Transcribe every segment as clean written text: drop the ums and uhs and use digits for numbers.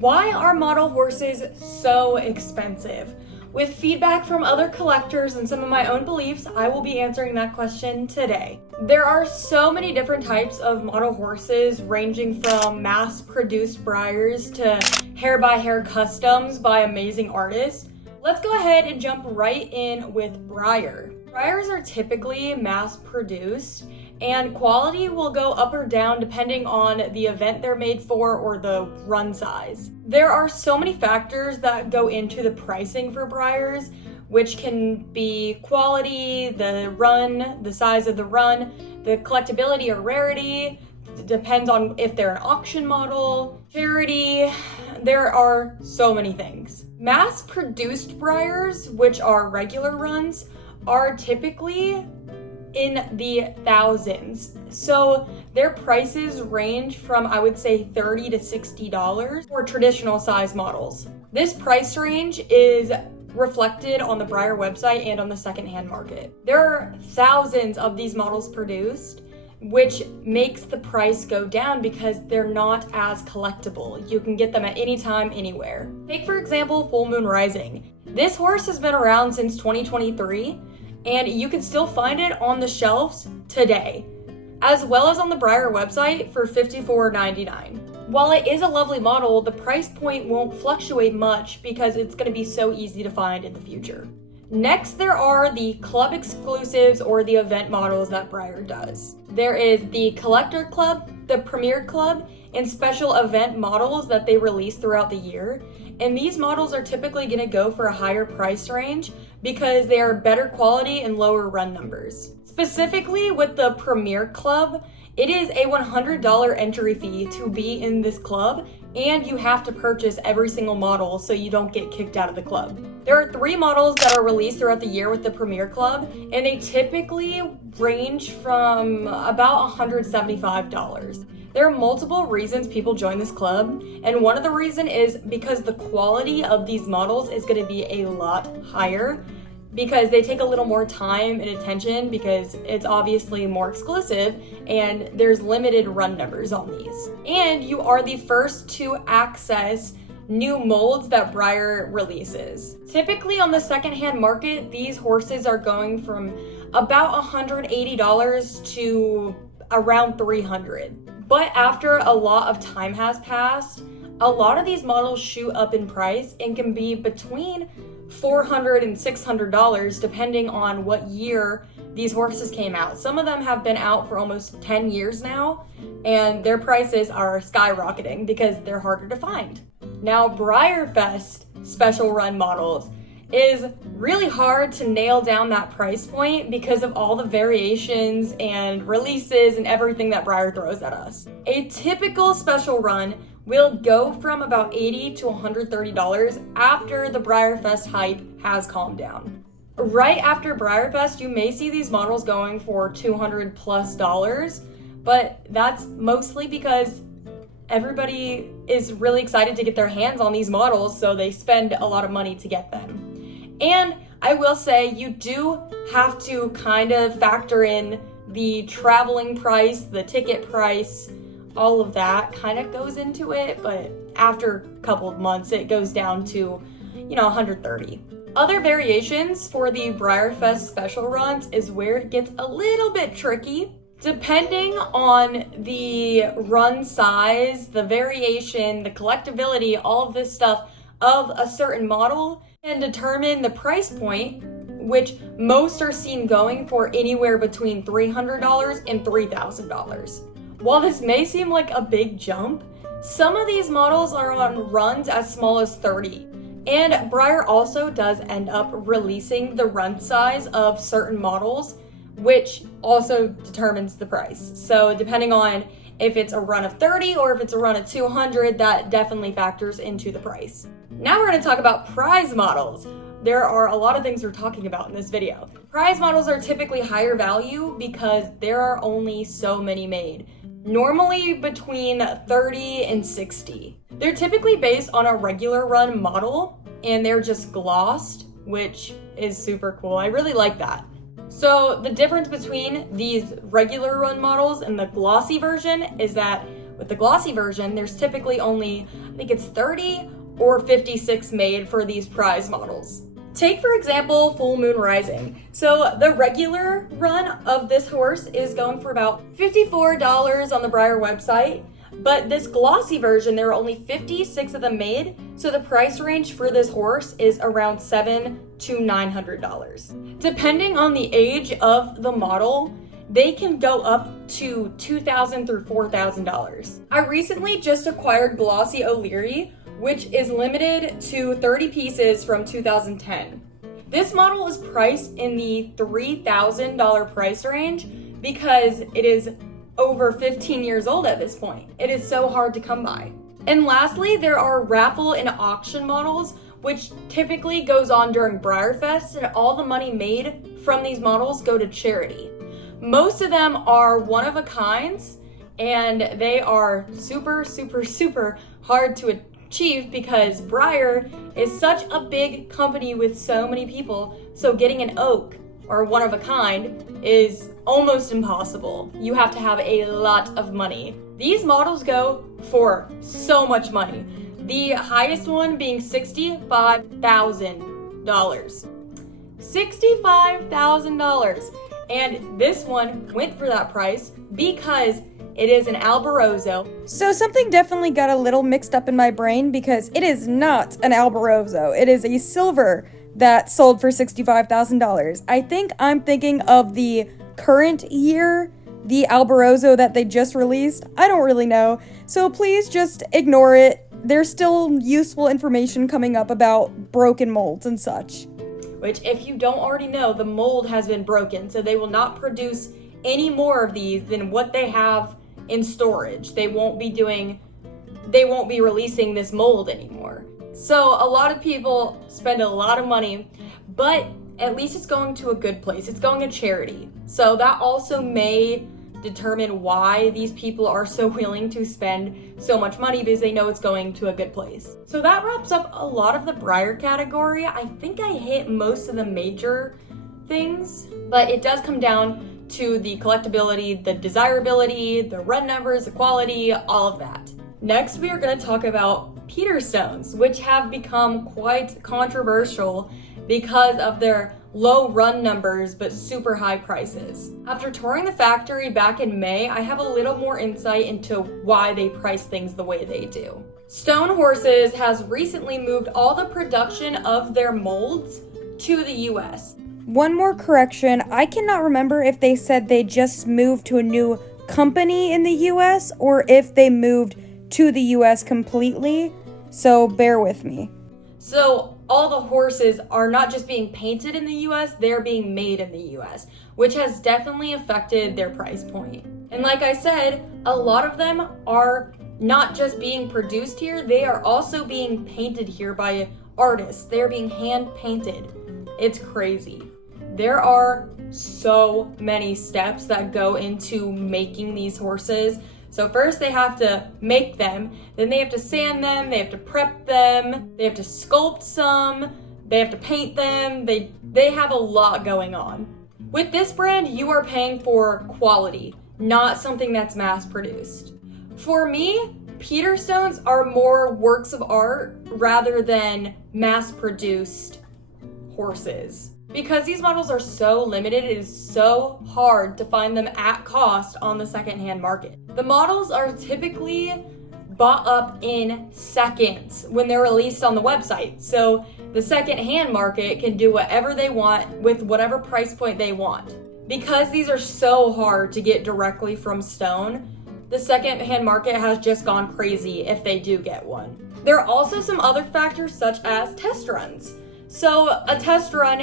Why are model horses so expensive? With feedback from other collectors and some of my own beliefs, I will be answering that question today. There are so many different types of model horses, ranging from mass-produced Breyers to hair-by-hair customs by amazing artists. Let's go ahead and jump right in with Breyer. Breyers are typically mass-produced, and quality will go up or down depending on the event they're made for or the run size. There are so many factors that go into the pricing for Breyers, which can be quality, the run, the size of the run, the collectability or rarity. It depends on if they're an auction model, charity. There are so many things. Mass-produced Breyers, which are regular runs, are typically in the thousands. So their prices range from, I would say, $30 to $60 for traditional size models. This price range is reflected on the Breyer website and on the secondhand market. There are thousands of these models produced, which makes the price go down because they're not as collectible. You can get them at any time, anywhere. Take, for example, Full Moon Rising. This horse has been around since 2023, and you can still find it on the shelves today, as well as on the Breyer website for $54.99. While it is a lovely model, the price point won't fluctuate much because it's going to be so easy to find in the future. Next, there are the club exclusives or the event models that Breyer does. There is the Collector Club, the Premier Club, and special event models that they release throughout the year. And these models are typically going to go for a higher price range because they are better quality and lower run numbers. Specifically with the Premier Club, it is a $100 entry fee to be in this club, and you have to purchase every single model so you don't get kicked out of the club. There are 3 models that are released throughout the year with the Premier Club, and they typically range from about $175. There are multiple reasons people join this club, and one of the reasons is because the quality of these models is going to be a lot higher because they take a little more time and attention because it's obviously more exclusive and there's limited run numbers on these. And you are the first to access new molds that Breyer releases. Typically on the secondhand market, these horses are going from about $180 to around $300. But after a lot of time has passed, a lot of these models shoot up in price and can be between $400 and $600 depending on what year these horses came out. Some of them have been out for almost 10 years now, and their prices are skyrocketing because they're harder to find. Now, Breyerfest special run models is really hard to nail down that price point because of all the variations and releases and everything that Breyer throws at us. A typical special run will go from about $80 to $130 after the Breyerfest hype has calmed down. Right after Breyerfest, you may see these models going for $200+, but that's mostly because everybody is really excited to get their hands on these models, so they spend a lot of money to get them. And I will say you do have to kind of factor in the traveling price, the ticket price, all of that kind of goes into it, but after a couple of months it goes down to, $130. Other variations for the Breyerfest special runs is where it gets a little bit tricky. Depending on the run size, the variation, the collectability, all of this stuff of a certain model can determine the price point, which most are seen going for anywhere between $300 and $3,000. While this may seem like a big jump, some of these models are on runs as small as 30. And Breyer also does end up releasing the run size of certain models, which also determines the price. So depending on if it's a run of 30 or if it's a run of 200, that definitely factors into the price. Now we're going to talk about prize models. There are a lot of things we're talking about in this video. Prize models are typically higher value because there are only so many made, normally between 30 and 60. They're typically based on a regular run model and they're just glossed, which is super cool. I really like that. So the difference between these regular run models and the glossy version is that with the glossy version, there's typically only I think it's 30 or 56 made for these prize models. Take, for example, Full Moon Rising. So the regular run of this horse is going for about $54 on the Breyer website, but this glossy version, there are only 56 of them made, so the price range for this horse is around $700 to $900. Depending on the age of the model, they can go up to $2,000 through $4,000. I recently just acquired Glossy O'Leary, which is limited to 30 pieces from 2010. This model is priced in the $3,000 price range because it is over 15 years old at this point. It is so hard to come by. And lastly, there are raffle and auction models, which typically goes on during Breyerfest, and all the money made from these models go to charity. Most of them are one-of-a-kinds, and they are super, super, super hard to achieve because Breyer is such a big company with so many people, so getting an oak or one-of-a-kind is almost impossible. You have to have a lot of money. These models go for so much money. The highest one being $65,000. $65,000. And this one went for that price because it is an Albarozo. So something definitely got a little mixed up in my brain because it is not an Albarozo. It is a silver that sold for $65,000. I think I'm thinking of the current year, the Albarozo that they just released. I don't really know. So please just ignore it. There's still useful information coming up about broken molds and such. Which, if you don't already know, the mold has been broken, so they will not produce any more of these than what they have in storage. They won't be releasing this mold anymore. So a lot of people spend a lot of money, but at least it's going to a good place. It's going to charity. So that also may determine why these people are so willing to spend so much money, because they know it's going to a good place. So that wraps up a lot of the Breyer category. I think I hit most of the major things, but it does come down to the collectability, the desirability, the run numbers, the quality, all of that. Next, we are going to talk about Peterstones, which have become quite controversial because of their low run numbers but super high prices. After touring the factory back in May, I have a little more insight into why they price things the way they do. Stone Horses has recently moved all the production of their molds to the US. One more correction, I cannot remember if they said they just moved to a new company in the US or if they moved to the US completely, so bear with me. So all the horses are not just being painted in the US, they're being made in the US, which has definitely affected their price point. And like I said, a lot of them are not just being produced here, they are also being painted here by artists. They're being hand painted. It's crazy. There are so many steps that go into making these horses. So first they have to make them, then they have to sand them, they have to prep them, they have to sculpt some, they have to paint them, they have a lot going on. With this brand, you are paying for quality, not something that's mass produced. For me, Peterstones are more works of art rather than mass produced horses. Because these models are so limited, it is so hard to find them at cost on the secondhand market. The models are typically bought up in seconds when they're released on the website. So the secondhand market can do whatever they want with whatever price point they want. Because these are so hard to get directly from stone, the secondhand market has just gone crazy if they do get one. There are also some other factors such as test runs. So a test run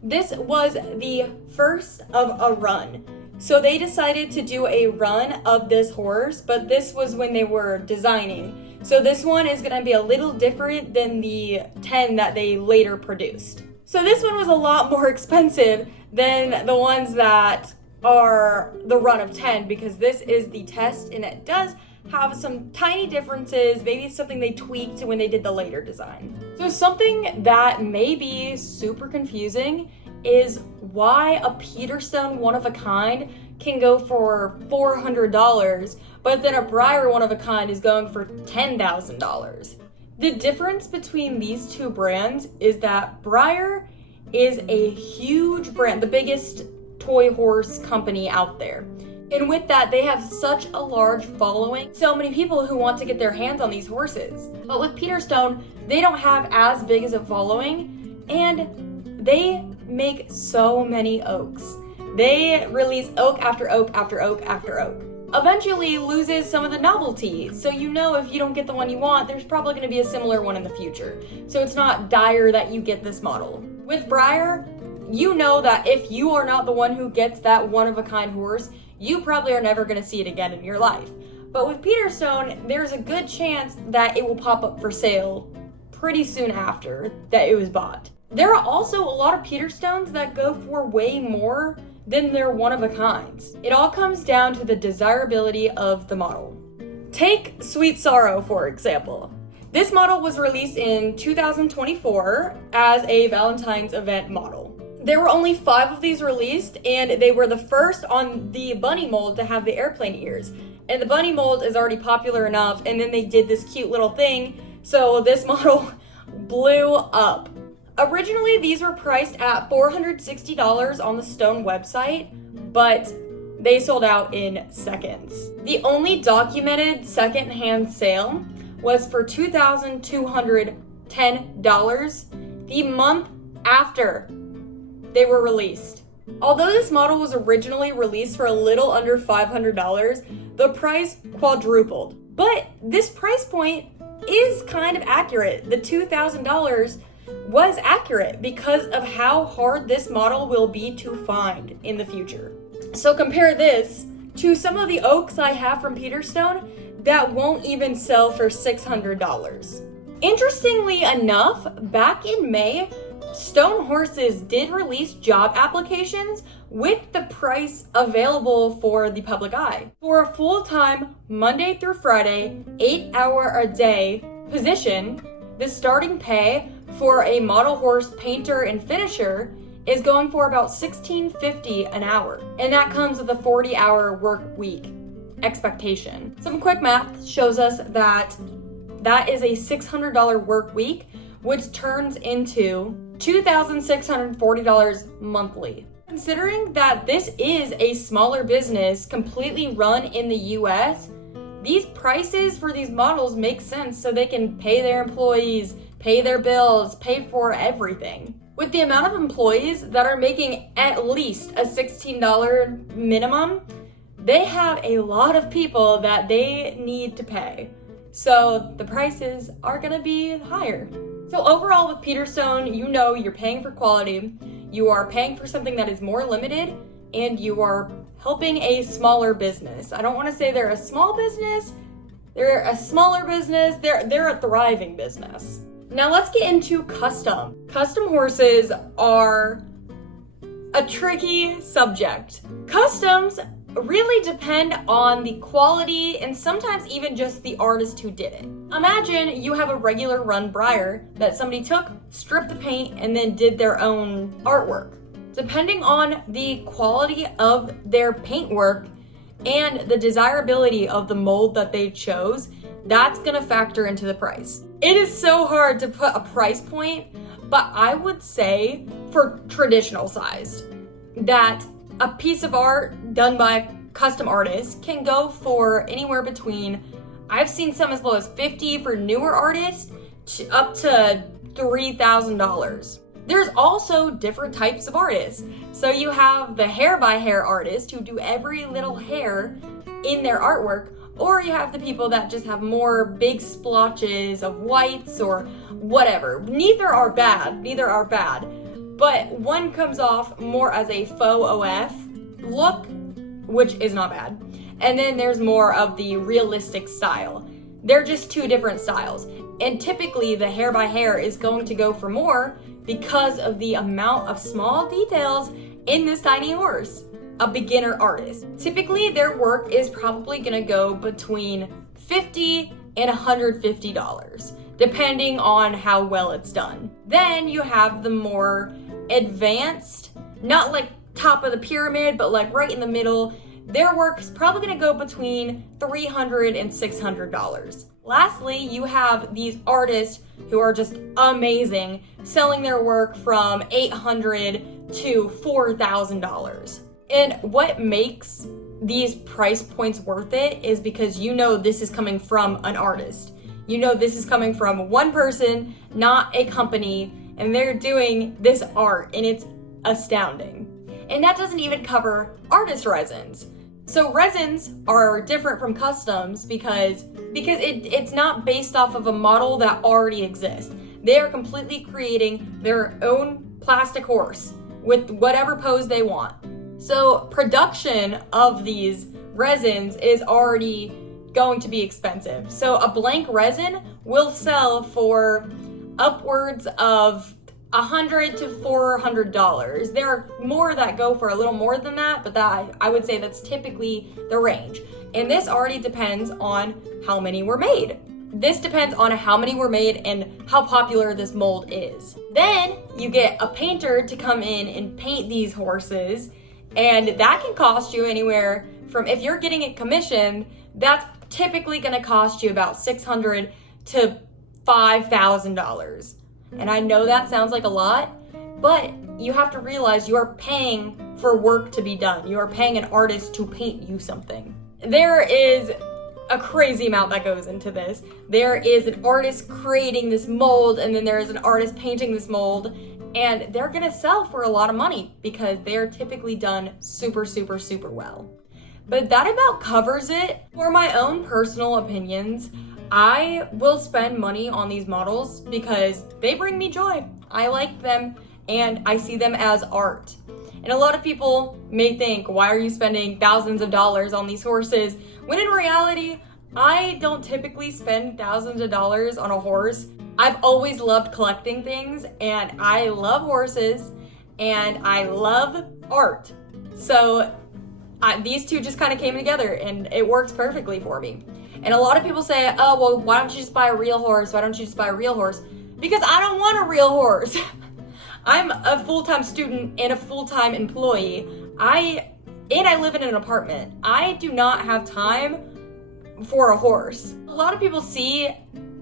this was the first of a run. So they decided to do a run of this horse, but this was when they were designing. So this one is going to be a little different than the 10 that they later produced. So this one was a lot more expensive than the ones that are the run of 10 because this is the test and it does have some tiny differences, maybe something they tweaked when they did the later design. So something that may be super confusing is why a Peterstone one of a kind can go for $400, but then a Breyer one-of-a-kind is going for $10,000. The difference between these two brands is that Breyer is a huge brand, the biggest toy horse company out there. And with that, they have such a large following, so many people who want to get their hands on these horses. But with Peterstone, they don't have as big as a following, and they make so many oaks. They release oak after oak after oak after oak. Eventually loses some of the novelty, so you know if you don't get the one you want, there's probably going to be a similar one in the future. So it's not dire that you get this model. With Breyer, you know that if you are not the one who gets that one-of-a-kind horse, you probably are never going to see it again in your life. But with Peterstone, there's a good chance that it will pop up for sale pretty soon after that it was bought. There are also a lot of Peterstones that go for way more than their one-of-a-kinds. It all comes down to the desirability of the model. Take Sweet Sorrow, for example. This model was released in 2024 as a Valentine's event model. There were only 5 of these released, and they were the first on the bunny mold to have the airplane ears. And the bunny mold is already popular enough, and then they did this cute little thing, so this model blew up. Originally, these were priced at $460 on the Stone website, but they sold out in seconds. The only documented secondhand sale was for $2,210 the month after they were released. Although this model was originally released for a little under $500, the price quadrupled. But this price point is kind of accurate. The $2,000 was accurate because of how hard this model will be to find in the future. So compare this to some of the oaks I have from Peterstone that won't even sell for $600. Interestingly enough, back in May, Stone Horses did release job applications with the price available for the public eye. For a full-time, Monday through Friday, 8-hour-a-day position, the starting pay for a model horse painter and finisher is going for about $16.50 an hour. And that comes with a 40-hour work week expectation. Some quick math shows us that that is a $600 work week, which turns into $2,640 monthly. Considering that this is a smaller business completely run in the US, these prices for these models make sense so they can pay their employees, pay their bills, pay for everything. With the amount of employees that are making at least a $16 minimum, they have a lot of people that they need to pay. So the prices are gonna be higher. So overall with Peterstone, you know you're paying for quality, you are paying for something that is more limited, and you are helping a smaller business. I don't want to say they're a small business, they're a smaller business, they're a thriving business. Now let's get into custom. Custom horses are a tricky subject. Customs really depend on the quality and sometimes even just the artist who did it. Imagine you have a regular run Breyer that somebody took, stripped the paint, and then did their own artwork. Depending on the quality of their paintwork and the desirability of the mold that they chose, that's gonna factor into the price. It is so hard to put a price point, but I would say for traditional sized, that a piece of art done by a custom artist can go for anywhere between, I've seen some as low as $50 for newer artists, up to $3,000. There's also different types of artists. So you have the hair by hair artists who do every little hair in their artwork, or you have the people that just have more big splotches of whites or whatever. Neither are bad, but one comes off more as a faux OF look, which is not bad. And then there's more of the realistic style. They're just two different styles. And typically the hair by hair is going to go for more because of the amount of small details in this tiny horse. A beginner artist. Typically their work is probably gonna go between $50 and $150, depending on how well it's done. Then you have the more advanced, not like top of the pyramid, but like right in the middle, their work's probably gonna go between $300 and $600. Lastly, you have these artists who are just amazing, selling their work from $800 to $4,000. And what makes these price points worth it is because you know this is coming from an artist. You know this is coming from one person, not a company, and they're doing this art, and it's astounding. And that doesn't even cover artist resins. So resins are different from customs because it's not based off of a model that already exists. They are completely creating their own plastic horse with whatever pose they want. So production of these resins is already going to be expensive. So a blank resin will sell for upwards of $100 to $400. There are more that go for a little more than that, but I would say that's typically the range. And this already depends on how many were made. This depends on how many were made and how popular this mold is. Then you get a painter to come in and paint these horses, and that can cost you anywhere from, if you're getting it commissioned, that's typically gonna cost you about $600 to $5,000. And I know that sounds like a lot, but you have to realize you are paying for work to be done. You are paying an artist to paint you something. There is a crazy amount that goes into this. There is an artist creating this mold, and then there is an artist painting this mold, and they're gonna sell for a lot of money because they're typically done super, super, super well. But that about covers it. For my own personal opinions, I will spend money on these models because they bring me joy. I like them and I see them as art. And a lot of people may think, why are you spending thousands of dollars on these horses? When in reality, I don't typically spend thousands of dollars on a horse. I've always loved collecting things, and I love horses and I love art. So these two just kind of came together and it works perfectly for me. And a lot of people say, oh, well, why don't you just buy a real horse? Why don't you just buy a real horse? Because I don't want a real horse. I'm a full-time student and a full-time employee. I live in an apartment. I do not have time for a horse. A lot of people see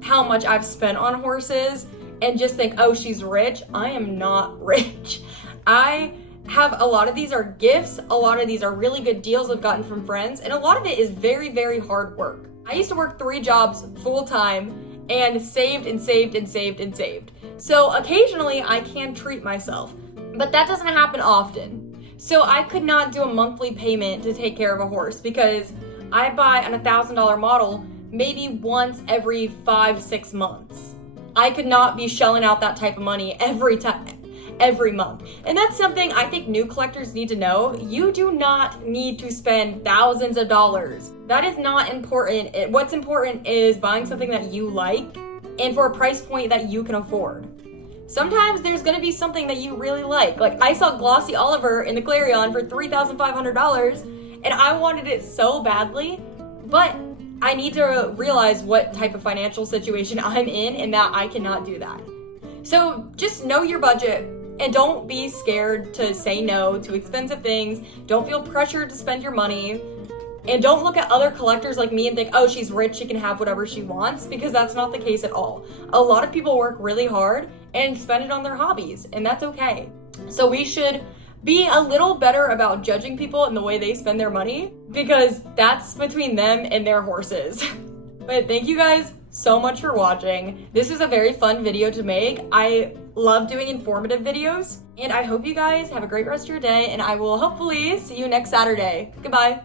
how much I've spent on horses and just think, oh, she's rich. I am not rich. I have a lot of these are gifts. A lot of these are really good deals I've gotten from friends. And a lot of it is very, very hard work. I used to work 3 jobs full time and saved and saved and saved and saved. So occasionally I can treat myself, but that doesn't happen often. So I could not do a monthly payment to take care of a horse because I buy an $1,000 model maybe once every 5-6 months. I could not be shelling out that type of money every month. And that's something I think new collectors need to know. You do not need to spend thousands of dollars. That is not important. What's important is buying something that you like and for a price point that you can afford. Sometimes there's gonna be something that you really like. Like I saw Glossy Oliver in the Clarion for $3,500 and I wanted it so badly, but I need to realize what type of financial situation I'm in and that I cannot do that. So just know your budget and don't be scared to say no to expensive things. Don't feel pressured to spend your money. And don't look at other collectors like me and think, oh, she's rich, she can have whatever she wants, because that's not the case at all. A lot of people work really hard and spend it on their hobbies, and that's okay. So we should be a little better about judging people in the way they spend their money, because that's between them and their horses. But thank you guys so much for watching. This was a very fun video to make. I love doing informative videos, and I hope you guys have a great rest of your day, and I will hopefully see you next Saturday. Goodbye.